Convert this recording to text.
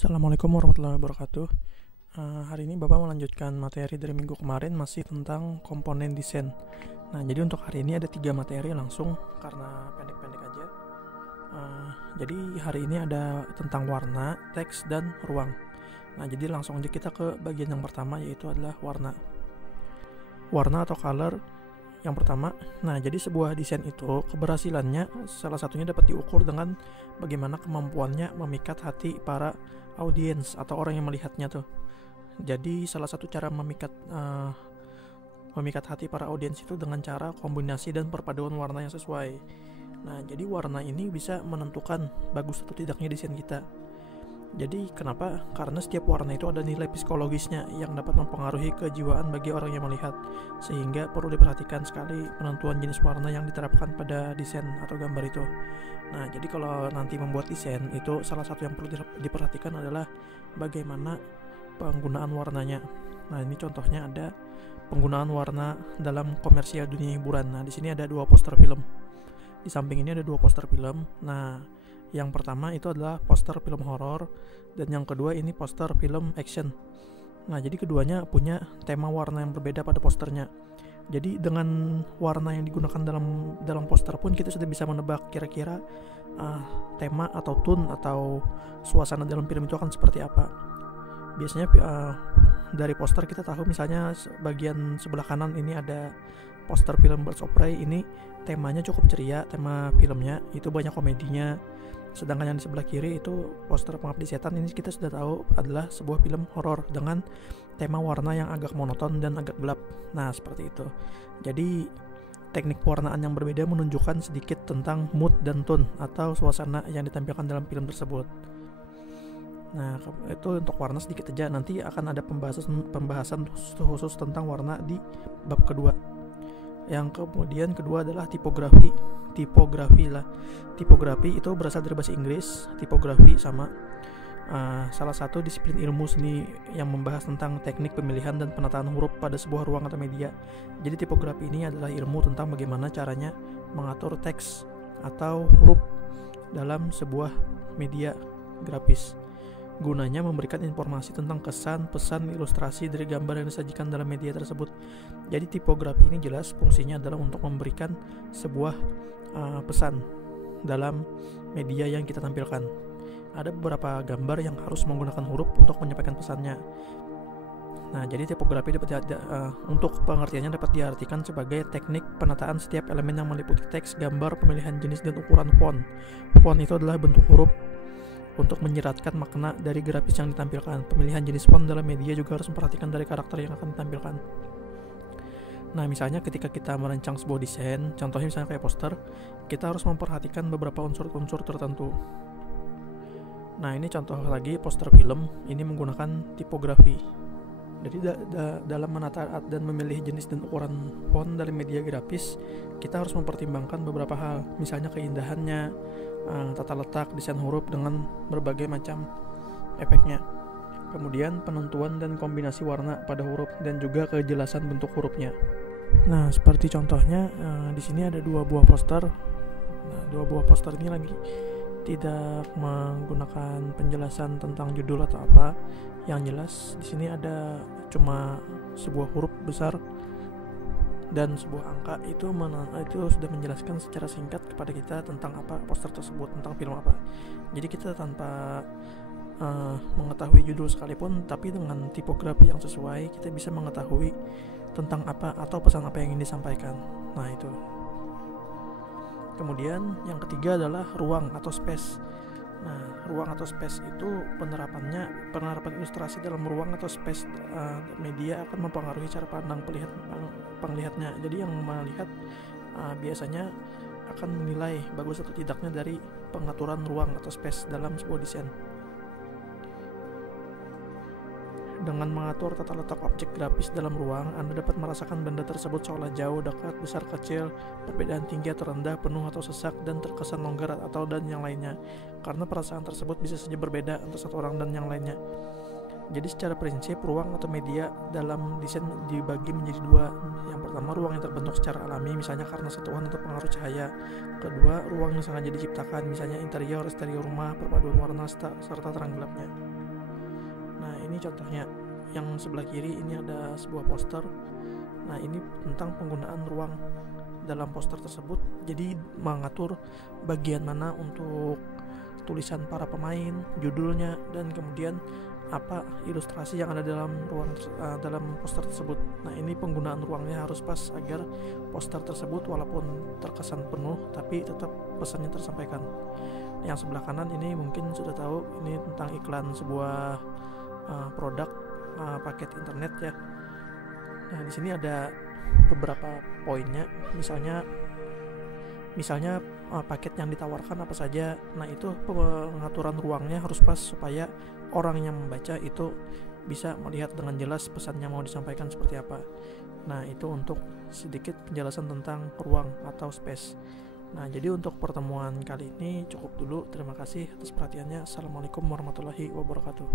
Assalamualaikum warahmatullahi wabarakatuh. Hari ini Bapak melanjutkan materi dari minggu kemarin masih tentang komponen desain. Nah, jadi untuk hari ini ada 3 materi langsung karena pendek-pendek aja. Jadi hari ini ada tentang warna, teks, dan ruang. Nah, jadi langsung aja kita ke bagian yang pertama, yaitu adalah warna. Warna atau color yang pertama. Nah, jadi sebuah desain itu keberhasilannya salah satunya dapat diukur dengan bagaimana kemampuannya memikat hati para audiens atau orang yang melihatnya tuh. Jadi salah satu cara memikat hati para audiens itu dengan cara kombinasi dan perpaduan warna yang sesuai. Nah, jadi warna ini bisa menentukan bagus atau tidaknya desain kita. Jadi kenapa? Karena setiap warna itu ada nilai psikologisnya yang dapat mempengaruhi kejiwaan bagi orang yang melihat, sehingga perlu diperhatikan sekali penentuan jenis warna yang diterapkan pada desain atau gambar itu. Nah, jadi kalau nanti membuat desain itu salah satu yang perlu diperhatikan adalah bagaimana penggunaan warnanya. Nah, ini contohnya ada penggunaan warna dalam komersial dunia hiburan. Nah, di sini ada 2 poster film. Di samping ini ada 2 poster film. Nah, yang pertama itu adalah poster film horor dan yang kedua ini poster film action. Nah, jadi keduanya punya tema warna yang berbeda pada posternya. Jadi dengan warna yang digunakan dalam poster pun kita sudah bisa menebak kira-kira tema atau tone atau suasana dalam film itu akan seperti apa. Biasanya dari poster kita tahu, misalnya bagian sebelah kanan ini ada poster film Birds of Prey, ini temanya cukup ceria, tema filmnya itu banyak komedinya. Sedangkan yang di sebelah kiri itu poster Pengabdi Setan, ini kita sudah tahu adalah sebuah film horor dengan tema warna yang agak monoton dan agak gelap. Nah, seperti itu. Jadi teknik pewarnaan yang berbeda menunjukkan sedikit tentang mood dan tone atau suasana yang ditampilkan dalam film tersebut. Nah, itu untuk warna sedikit aja. Nanti akan ada pembahasan khusus tentang warna di bab kedua. Yang kemudian kedua adalah tipografi itu berasal dari bahasa Inggris. Tipografi sama salah satu disiplin ilmu seni yang membahas tentang teknik pemilihan dan penataan huruf pada sebuah ruang atau media. Jadi tipografi ini adalah ilmu tentang bagaimana caranya mengatur teks atau huruf dalam sebuah media grafis. Gunanya memberikan informasi tentang kesan, pesan, ilustrasi dari gambar yang disajikan dalam media tersebut. Jadi tipografi ini jelas fungsinya adalah untuk memberikan sebuah pesan dalam media yang kita tampilkan. Ada beberapa gambar yang harus menggunakan huruf untuk menyampaikan pesannya. Nah, jadi tipografi untuk pengertiannya dapat diartikan sebagai teknik penataan setiap elemen yang meliputi teks, gambar, pemilihan jenis dan ukuran font. Font itu adalah bentuk huruf untuk menyeratkan makna dari grafis yang ditampilkan. Pemilihan jenis font dalam media juga harus memperhatikan dari karakter yang akan ditampilkan. Nah, misalnya ketika kita merancang sebuah desain, contohnya misalnya kayak poster, kita harus memperhatikan beberapa unsur-unsur tertentu. Nah, ini contoh lagi poster film, ini menggunakan tipografi. Jadi dalam menata dan memilih jenis dan ukuran font dalam media grafis, kita harus mempertimbangkan beberapa hal, misalnya keindahannya, tata letak desain huruf dengan berbagai macam efeknya, kemudian penentuan dan kombinasi warna pada huruf dan juga kejelasan bentuk hurufnya. Nah, seperti contohnya di sini ada 2 buah poster. Nah, 2 buah poster ini lagi tidak menggunakan penjelasan tentang judul atau apa. Yang jelas di sini ada cuma sebuah huruf besar dan sebuah angka, itu sudah menjelaskan secara singkat kepada kita tentang apa poster tersebut, tentang film apa. Jadi kita tanpa mengetahui judul sekalipun, tapi dengan tipografi yang sesuai kita bisa mengetahui tentang apa atau pesan apa yang ingin disampaikan. Nah, itu. Kemudian yang ketiga adalah ruang atau space. Nah, ruang atau space itu penerapan ilustrasi dalam ruang atau space media akan mempengaruhi cara pandang penglihatnya. Jadi yang melihat biasanya akan menilai bagus atau tidaknya dari pengaturan ruang atau space dalam sebuah desain. Dengan mengatur tata letak objek grafis dalam ruang, Anda dapat merasakan benda tersebut seolah jauh, dekat, besar, kecil, perbedaan tinggi atau rendah, penuh atau sesak, dan terkesan longgar dan yang lainnya. Karena perasaan tersebut bisa saja berbeda untuk satu orang dan yang lainnya. Jadi secara prinsip ruang atau media dalam desain dibagi menjadi dua. Yang pertama, ruang yang terbentuk secara alami, misalnya karena sentuhan atau pengaruh cahaya. Kedua, ruang yang sengaja diciptakan, misalnya interior, eksterior rumah, perpaduan warna serta terang gelapnya. Nah, ini contohnya. Yang sebelah kiri ini ada sebuah poster. Nah, ini tentang penggunaan ruang dalam poster tersebut. Jadi mengatur bagian mana untuk tulisan para pemain, judulnya, dan kemudian apa ilustrasi yang ada dalam dalam poster tersebut. Nah, ini penggunaan ruangnya harus pas agar poster tersebut walaupun terkesan penuh tapi tetap pesannya tersampaikan. Yang sebelah kanan ini mungkin sudah tahu, ini tentang iklan sebuah produk paket internet ya. Nah, di sini ada beberapa poinnya, misalnya paket yang ditawarkan apa saja. Nah, itu pengaturan ruangnya harus pas supaya orang yang membaca itu bisa melihat dengan jelas pesannya mau disampaikan seperti apa. Nah, itu untuk sedikit penjelasan tentang ruang atau space. Nah, jadi untuk pertemuan kali ini cukup dulu. Terima kasih atas perhatiannya. Assalamualaikum warahmatullahi wabarakatuh.